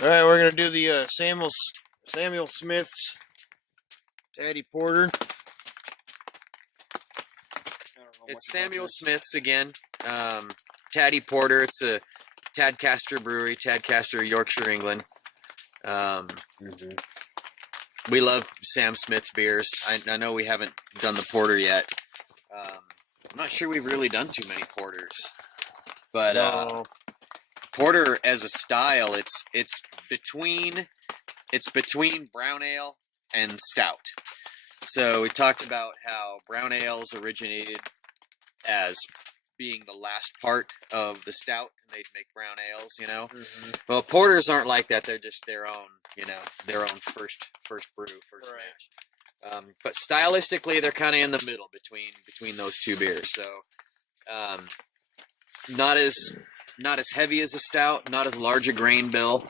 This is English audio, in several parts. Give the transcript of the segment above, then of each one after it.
All right, we're gonna do the Samuel Smith's Taddy Porter. It's Samuel Smith's again. Taddy Porter. It's a Tadcaster Brewery, Tadcaster, Yorkshire, England. We love Sam Smith's beers. I know we haven't done the porter yet. I'm not sure we've really done too many porters, but No. porter as a style, it's between brown ale and stout. So we talked about how brown ales originated as being the last part of the stout, and they'd make brown ales, you know. Well, porters aren't like that. They're just their own, you know, their own first brew, first mash. But stylistically, they're kind of in the middle between those two beers. So, not as heavy as a stout, not as large a grain bill,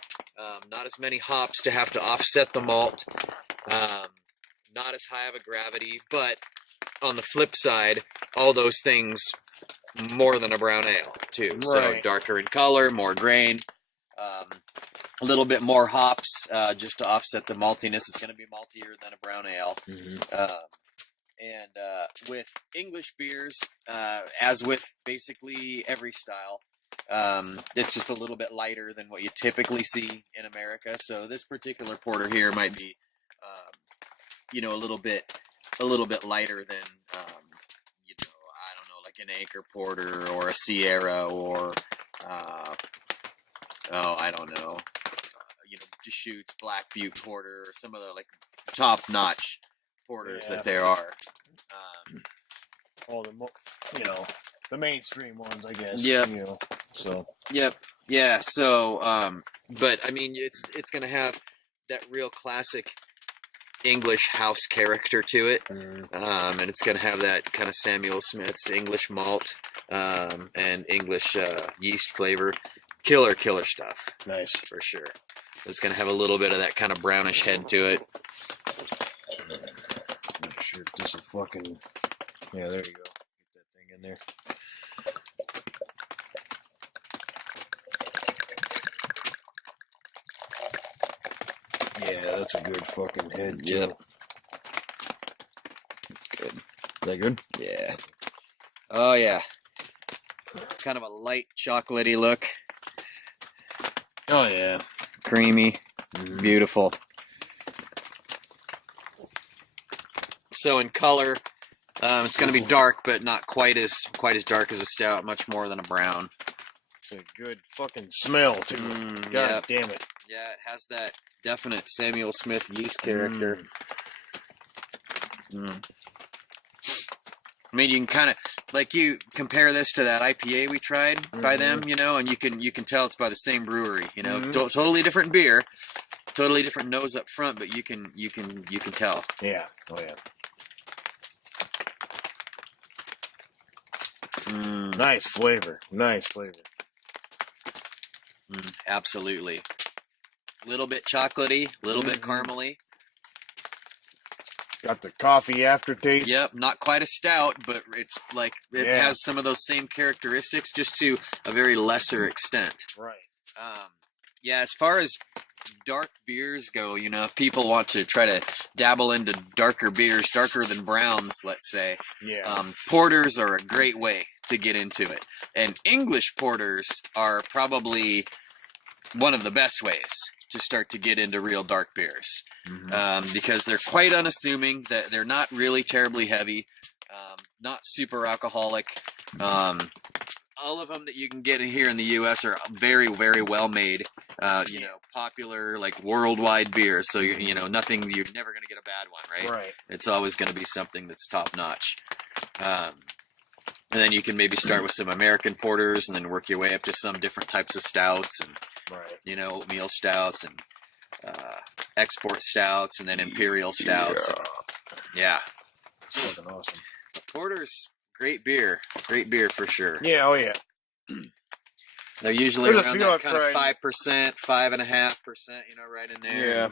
not as many hops to have to offset the malt, not as high of a gravity. But on the flip side, all those things more than a brown ale too. Right. So darker in color, more grain, a little bit more hops just to offset the maltiness. It's going to be maltier than a brown ale. And with English beers, as with basically every style, it's just a little bit lighter than what you typically see in America. So this particular porter here might be, you know, a little bit lighter than, you know, I don't know, like an Anchor Porter or a Sierra or, I don't know, you know, Deschutes Black Butte Porter or some of the like top-notch porters that there are. All the you know, the mainstream ones, I guess. Yeah. You know, so. Yep. Yeah. So, but I mean, it's gonna have that real classic English house character to it, and it's gonna have that kind of Samuel Smith's English malt and English yeast flavor. Killer stuff. Nice for sure. It's gonna have a little bit of that kind of brownish head to it. Not sure if this is fucking. Yeah, there you go. Get that thing in there. Yeah, that's a good fucking head, too. Yep. Good. Is that good? Yeah. Oh, yeah. Kind of a light chocolatey look. Oh, yeah. Creamy. Beautiful. So in color, it's going to be dark, but not quite as dark as a stout. Much more than a brown. It's a good fucking smell, too. God damn it. Yeah, it has that definite Samuel Smith yeast character. I mean, you can kind of, like, you compare this to that IPA we tried by them, you know, and you can tell it's by the same brewery, you know, totally different beer, totally different nose up front, but you can tell. Yeah. Oh yeah. Nice flavor. Nice flavor. Absolutely. A little bit chocolatey, a little bit caramely. Got the coffee aftertaste. Yep, not quite a stout, but it's like it has some of those same characteristics, just to a very lesser extent. Right. Yeah, as far as dark beers go, you know, if people want to try to dabble into darker beers, darker than browns, let's say, porters are a great way to get into it. And English porters are probably one of the best ways to start to get into real dark beers. Because they're quite unassuming, that they're not really terribly heavy, not super alcoholic. All of them that you can get here in the U.S. are very, very well made, you know, popular, like worldwide beers. So, you know, nothing, you're never going to get a bad one, right? Right. It's always going to be something that's top notch. And then you can maybe start with some American porters and then work your way up to some different types of stouts and, you know, oatmeal stouts and export stouts and then imperial stouts. Yeah. Fucking awesome. Porter's great beer for sure. Yeah, oh yeah. They're usually There's around that kind of 5%, 5.5%, you know, right in there. Yeah.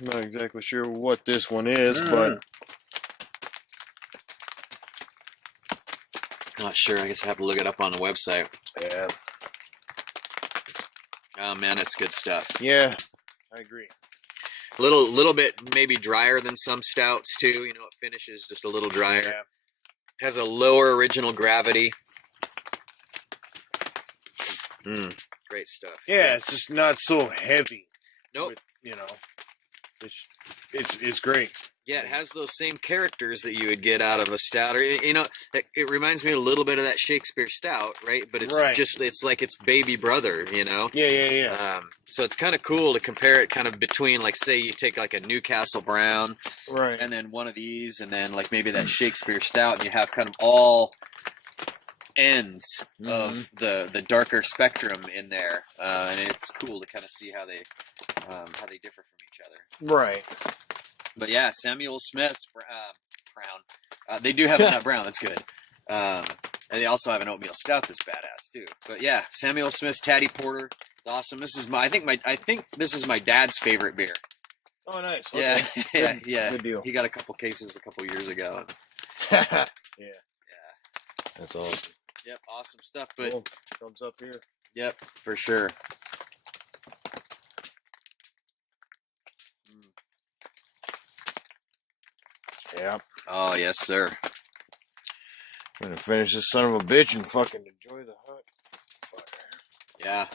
I'm not exactly sure what this one is, but not sure. I guess I have to look it up on the website. yeah. Oh man, it's good stuff. Yeah. I agree. Little bit maybe drier than some stouts too. You know, it finishes just a little drier. Yeah. Has a lower original gravity. Great stuff. Yeah, it's just not so heavy. Nope. You know, it's great. Yeah, it has those same characters that you would get out of a stout, or you know, it reminds me a little bit of that Shakespeare stout, right? But it's just it's like its baby brother, you know. Yeah. So it's kind of cool to compare it, kind of between, like, say you take like a Newcastle Brown, right, and then one of these, and then like maybe that Shakespeare stout, and you have kind of all ends of the darker spectrum in there, and it's cool to kind of see how they differ from each other. Right. But yeah, Samuel Smith's Brown. They do have a nut brown. That's good. And they also have an oatmeal stout that's badass too. But yeah, Samuel Smith's Taddy Porter. It's awesome. This is I think this is my dad's favorite beer. Oh, nice. Okay. Yeah. Good deal. He got a couple cases a couple years ago. Yeah. That's awesome. Yep, awesome stuff. But cool. Thumbs up here. Yep, for sure. Yeah. Oh, yes, sir. I'm gonna finish this son of a bitch and fucking enjoy the hot fire. Yeah.